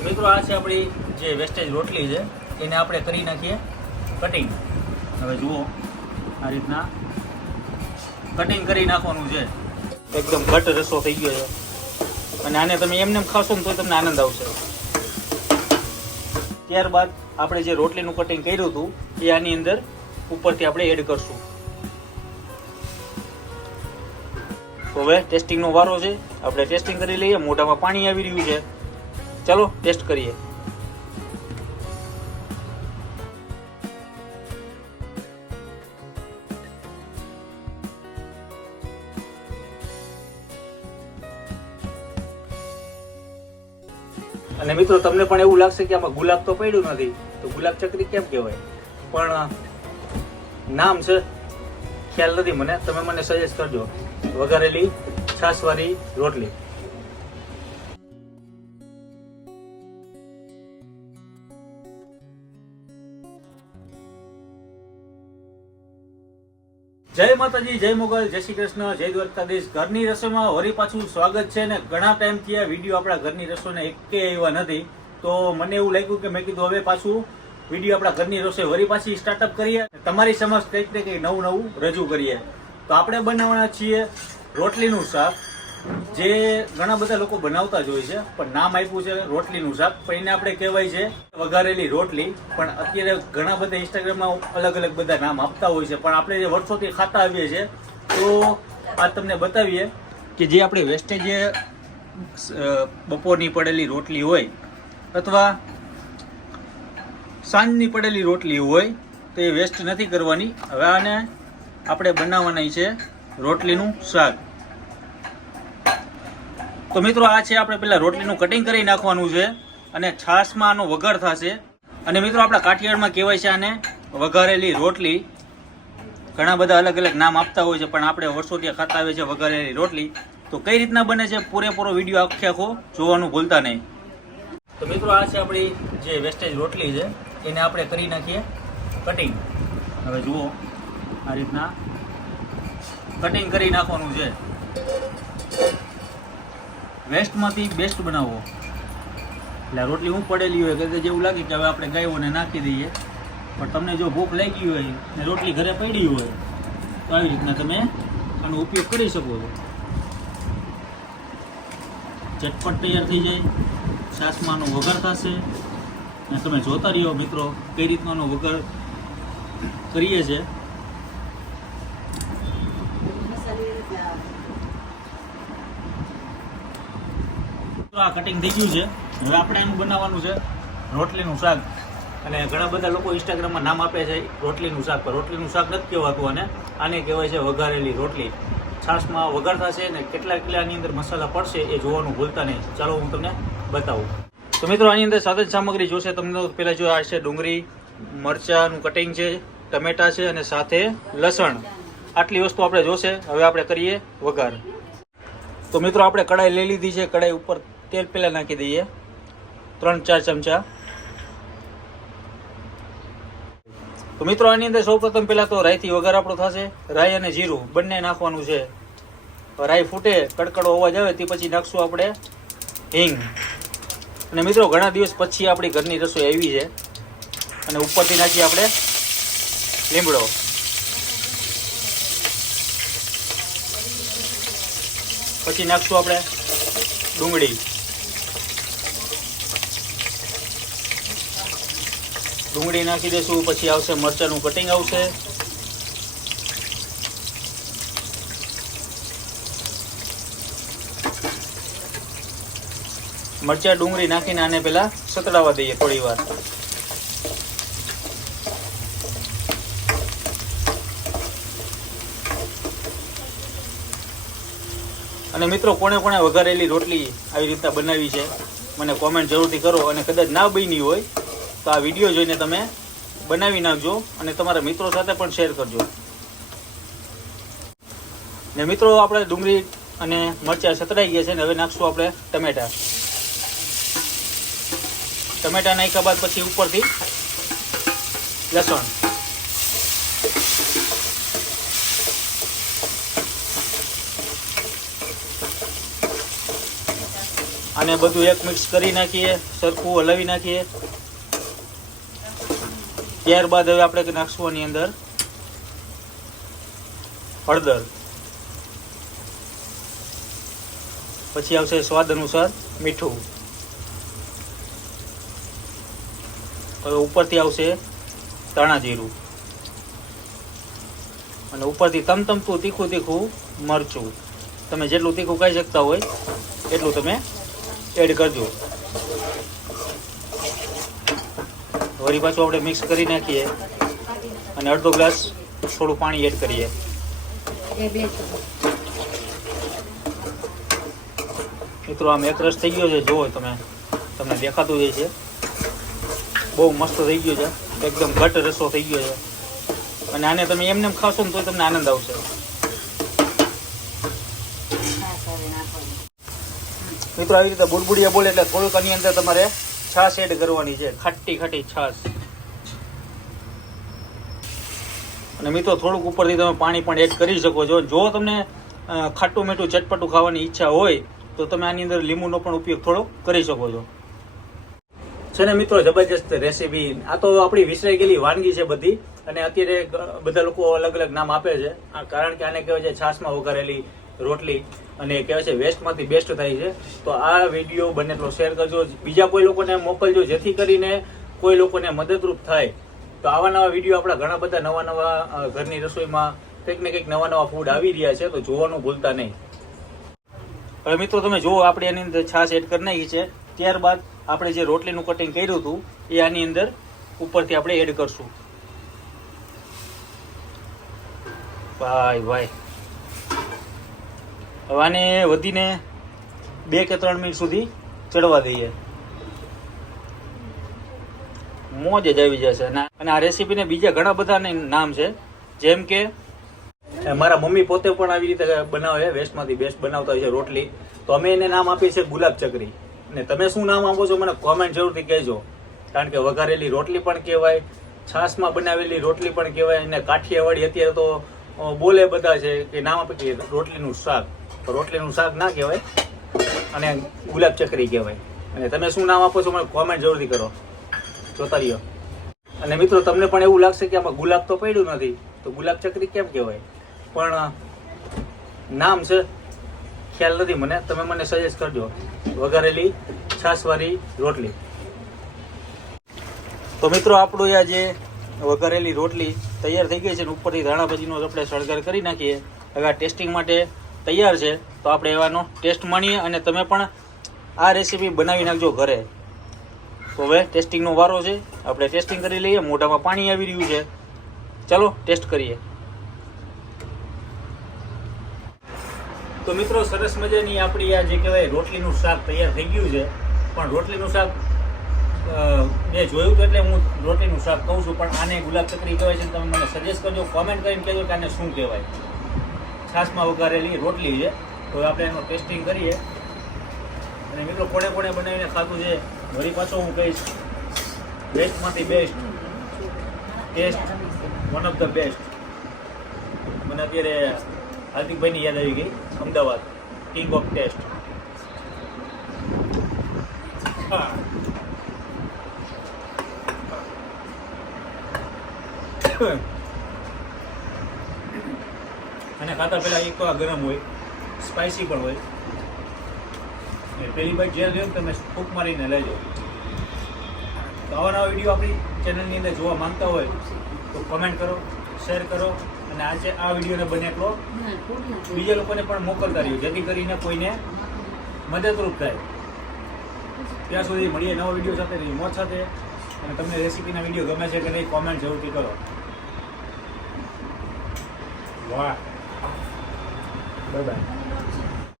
તો મિત્રો આ છે આપણી જે વેસ્ટેજ રોટલી છે એને આપણે કરી નાખીએ કટિંગ. હવે જુઓ આ રીતના કટિંગ કરી નાખવાનું છે. એકદમ ઘટ રસો થઈ ગયો છે અને આને તમે એમને ખાશો ને તો તમને આનંદ આવશે. ત્યારબાદ આપણે જે રોટલીનું કટિંગ કર્યું હતું એ આની અંદર ઉપરથી આપણે એડ કરશું. તો હવે ટેસ્ટિંગનો વારો છે. આપણે ટેસ્ટિંગ કરી લઈએ. મોઢામાં પાણી આવી રહ્યું છે. ચાલો ટેસ્ટ કરીએ. અને મિત્રો તમને પણ એવું લાગશે કે આમાં ગુલાબ તો પડ્યું નથી, તો ગુલાબ ચકરી કેમ કહેવાય? પણ નામ છે, ખ્યાલ નથી મને. તમે મને સજેસ્ટ કરજો. વઘારેલી છાશવાળી રોટલી. જય માતાજી, જય મોગલ, જય શ્રી કૃષ્ણ, જય દ્વારકાધીશ. ઘરની રસોઈમાં વળી પાછું સ્વાગત છે. ને ઘણા ટાઈમથી આ વિડીયો આપણા ઘરની રસોઈને એકે આવ્યા નથી, તો મને એવું લાગ્યું કે મેં કીધું હવે પાછું વિડીયો આપણા ઘરની રસોઈ વળી પાછી સ્ટાર્ટઅપ કરીએ, તમારી સમક્ષ કંઈક ને કંઈક નવું નવું રજૂ કરીએ. તો આપણે બનાવવાના છીએ રોટલીનું શાક, જે ઘણા બધા લોકો બનાવતા જ હોય છે, પણ નામ આપ્યું છે રોટલીનું શાક. પણ એને આપણે કહેવાય છે વઘારેલી રોટલી. પણ અત્યારે ઘણા બધા ઇન્સ્ટાગ્રામમાં અલગ અલગ બધા નામ આપતા હોય છે, પણ આપણે જે વર્ષોથી ખાતા આવીએ છીએ, તો આ તમને બતાવીએ કે જે આપણે વેસ્ટેજ બપોરની પડેલી રોટલી હોય અથવા સાંજની પડેલી રોટલી હોય તો એ વેસ્ટ નથી કરવાની. હવે આને આપણે બનાવવાની છે રોટલીનું શાક. તો મિત્રો આ છે આપણે પેલા રોટલીનું કટિંગ કરી નાખવાનું છે અને છાશમાં આનો વઘાર થશે. અને મિત્રો આપણા કાઠિયાવાડમાં કહેવાય છે આને વઘારેલી રોટલી. ઘણા બધા અલગ અલગ નામ આપતા હોય છે, પણ આપણે વર્ષોથી ખાતા આવે છે વઘારેલી રોટલી. તો કઈ રીતના બને છે પૂરેપૂરો વિડીયો આખો જોવાનું ભૂલતા નહીં. તો મિત્રો આ છે આપણી જે વેસ્ટેજ રોટલી છે એને આપણે કરી નાખીએ કટિંગ. હવે જુઓ આ રીતના કટિંગ કરી નાખવાનું છે. વેસ્ટમાંથી બેસ્ટ બનાવવો. એટલે રોટલી હું પડેલી હોય કે જેવું લાગે કે હવે આપણે ગાયોને નાખી દઈએ, પણ તમને જો ભૂખ લાગી હોય ને રોટલી ઘરે પડી હોય તો આવી રીતના તમે આનો ઉપયોગ કરી શકો છો. ઝટપટ તૈયાર થઈ જાય. છાશમાંનો વઘાર થશે અને તમે જોતા રહ્યો મિત્રો કઈ રીતનો વઘાર કરીએ છીએ. આ કટિંગ થઈ ગયું છે. હવે આપણે એનું બનાવવાનું છે રોટલીનું શાક. અને ઘણા બધા લોકો ઇન્સ્ટાગ્રામમાં નામ આપે છે રોટલીનું શાક, પર રોટલીનું શાક નથી કહેવાતું, અને આને કહેવાય છે વઘારેલી રોટલી. છાશમાં વઘાર થશે ને કેટલા આની અંદર મસાલા પડશે એ જોવાનું ભૂલતા નહીં. ચાલો હું તમને બતાવું. તો મિત્રો આની અંદર સાધન સામગ્રી જોશે તમને. પહેલાં જો આ છે ડુંગળી, મરચાંનું કટિંગ છે, ટમેટા છે અને સાથે લસણ. આટલી વસ્તુ આપણે જોશે. હવે આપણે કરીએ વઘાર. તો મિત્રો આપણે કઢાઈ લઈ લીધી છે. કઢાઈ ઉપર તેલ પહેલાં નાખી દઈએ 3-4 ચમચા. તો મિત્રો આની અંદર સૌપ્રથમ પહેલાં તો રાઈથી વઘાર આપણો થશે. રાઈ અને જીરું બંને નાખવાનું છે. રાઈ ફૂટે, કડકડો અવાજ આવે તે પછી નાખશું આપણે હિંગ. અને મિત્રો ઘણા દિવસ પછી આપણી ઘરની રસોઈ આવી છે અને ઉપરથી નાખીએ આપણે લીમડો. પછી નાખશું આપણે ડુંગળી. ડુંગળી નાખી દઈશું. પછી આવશે મરચાંનું કટિંગ આવશે. મરચાં ડુંગળી નાખીને આને પેલા સતડાવા દઈએ થોડી વાર. અને મિત્રો કોણે કોણે વઘારેલી રોટલી આવી રીતના બનાવી છે મને કોમેન્ટ જરૂરથી કરો. અને કદાચ ના બની હોય તો આ વિડીયો જોઈને તમે બનાવી નાખજો અને તમારા મિત્રો સાથે પણ શેર કરજો. ને મિત્રો આપણે ડુંગળી અને મરચાં સતરાઈ ગયા છે ને હવે નાખશું આપણે ટમેટા. ટમેટા નાખ્યા બાદ પછી ઉપરથી લસણ. આને બધું એક મિક્સ કરી નાખીએ, સરખું હલાવી નાખીએ. ત્યારબાદ હવે આપણે નાખશું આની અંદર હળદર, પછી આવશે સ્વાદ અનુસાર મીઠું, હવે ઉપરથી આવશે ધાણા જીરું અને ઉપરથી તમતમતું તીખું મરચું. તમે જેટલું તીખું ખાઈ શકતા હોય એટલું તમે એડ કરજો. વળી પાછું આપણે મિક્સ કરી નાખીએ અને અડધો ગ્લાસ થોડું પાણી એડ કરીએ. મિત્રો આમ એક રસ થઈ ગયો છે, જુઓ તમે, તમને દેખાતું જાય છે. બહુ મસ્ત થઈ ગયો છે, એકદમ ઘટ રસો થઈ ગયો છે. અને આને તમે એમને એમ ખાશો ને તો તમને આનંદ આવશે. મિત્રો આવી રીતે બુડબુડિયા બોલે એટલે થોડુંક આની અંદર તમારે છાશ એડ કરવાની છે, ખાટી છાશ. અને મિત્રો થોડુંક ઉપરથી તમે પાણી પણ એડ કરી શકો છો. જો તમને ખાટું મીઠું ચટપટું ખાવાની ઈચ્છા હોય તો તમે આની અંદર લીંબુનો પણ ઉપયોગ થોડો કરી શકો છો. છે ને મિત્રો, જબરજસ્ત રેસીપી. આ તો આપણી વિસરાઈ ગયેલી વાનગી છે બધી, અને અત્યારે બધા લોકો અલગ અલગ નામ આપે છે. કારણ કે આને કહેવાય છે છાશમાં વઘારેલી રોટલી, અને કહેવાય છે વેસ્ટમાંથી બેસ્ટ થાય છે. તો આ વિડીયો બને એટલો શેર કરજો, બીજા કોઈ લોકોને મોકલજો, જેથી કરીને કોઈ લોકોને મદદરૂપ થાય. તો આવા નવા વિડીયો આપણા ઘણા બધા નવા ઘરની રસોઈમાં કંઈક ને કંઈક નવા ફૂડ આવી રહ્યા છે, તો જોવાનું ભૂલતા નહીં. હવે મિત્રો તમે જુઓ, આપણે આની અંદર છાશ એડ કરી નાખી છે. ત્યારબાદ આપણે જે રોટલીનું કટિંગ કર્યું હતું એ આની અંદર ઉપરથી આપણે એડ કરશું. ભાઈ હવે આને વધીને 2 કે 3 મિનિટ સુધી ચડવા દઈએ. મોજ જ આવી જશે. અને આ રેસીપીને બીજા ઘણા બધા નામ છે, જેમ કે મારા મમ્મી પોતે પણ આવી રીતે બનાવે, વેસ્ટમાંથી બેસ્ટ બનાવતા હોય છે રોટલી. તો અમે એને નામ આપીએ છીએ ગુલાબ ચકરી. અને તમે શું નામ આપો છો મને કોમેન્ટ જરૂરથી કહેજો. કારણ કે વઘારેલી રોટલી પણ કહેવાય, છાશમાં બનાવેલી રોટલી પણ કહેવાય, અને કાઠિયાવાડી અત્યારે તો બોલે બધા છે કે નામ આપે કે રોટલીનું શાક. તો રોટલીનું શાક ના કહેવાય, અને ગુલાબ ચકરી કહેવાય. અને તમે શું નામ આપો છો મને કોમેન્ટ જરૂરથી કરો, જોતા રહ્યો. અને મિત્રો તમને પણ એવું લાગશે કે આમાં ગુલાબ તો પડ્યું નથી, તો ગુલાબ ચકરી કેમ કહેવાય? પણ નામ છે, ખ્યાલ નથી મને, તમે મને સજેસ્ટ કરજો. વઘારેલી છાશવાળી રોટલી. તો મિત્રો આપણું આ જે વઘારેલી રોટલી તૈયાર થઈ ગઈ છે, ને ઉપરથી ધાણા ભાજીનો આપણે શણગાર કરી નાખીએ. હવે આ ટેસ્ટિંગ માટે તૈયાર છે, તો આપણે એવાનો ટેસ્ટ માણીએ. અને તમે પણ આ રેસીપી બનાવી નાખજો ઘરે. તો હવે ટેસ્ટિંગનો વારો છે, આપણે ટેસ્ટિંગ કરી લઈએ. મોઢામાં પાણી આવી રહ્યું છે, ચાલો ટેસ્ટ કરીએ. તો મિત્રો સરસ મજાની આપણી આ જે કહેવાય રોટલીનું શાક તૈયાર થઈ ગયું છે. પણ રોટલીનું શાક મેં જોયું તો એટલે હું રોટલીનું શાક કહું છું, પણ આને ગુલાબ ચકરી કહેવાય છે. તમે મને સજેસ્ટ કરજો, કોમેન્ટ કરીને કહેજો કે આને શું કહેવાય. છાશમાં વઘારેલી રોટલી છે, તો આપણે એનો ટેસ્ટિંગ કરીએ. અને મિત્રો કોણે બનાવીને ખાધું છે, વળી પાછો હું કહીશ, બેસ્ટમાંથી best test, one of the best. મને અત્યારે હાર્દિકભાઈની યાદ આવી ગઈ, અમદાવાદ કિંગ ઓફ ટેસ્ટ. અને ખાતા પહેલા એક તો આ ગરમ હોય, સ્પાઇસી પણ હોય. પહેલી બાઈટ જે લ્યો તમે ફૂંક મારીને લેજો. તો આવા નવા વિડીયો આપણી ચેનલની અંદર જોવા માંગતા હોય તો કમેન્ટ કરો, શેર કરો, અને આજે આ વિડીયોને બને એટલો બીજા લોકોને પણ મોકલતા રહ્યો, જેથી કરીને કોઈને મદદરૂપ થાય. ત્યાં સુધી મળીએ નવા વિડીયો સાથે, મોજ સાથે. અને તમને રેસીપીના વિડીયો ગમે છે કે નહીં કોમેન્ટ જરૂરથી કરો. વાહ, બાય બાય.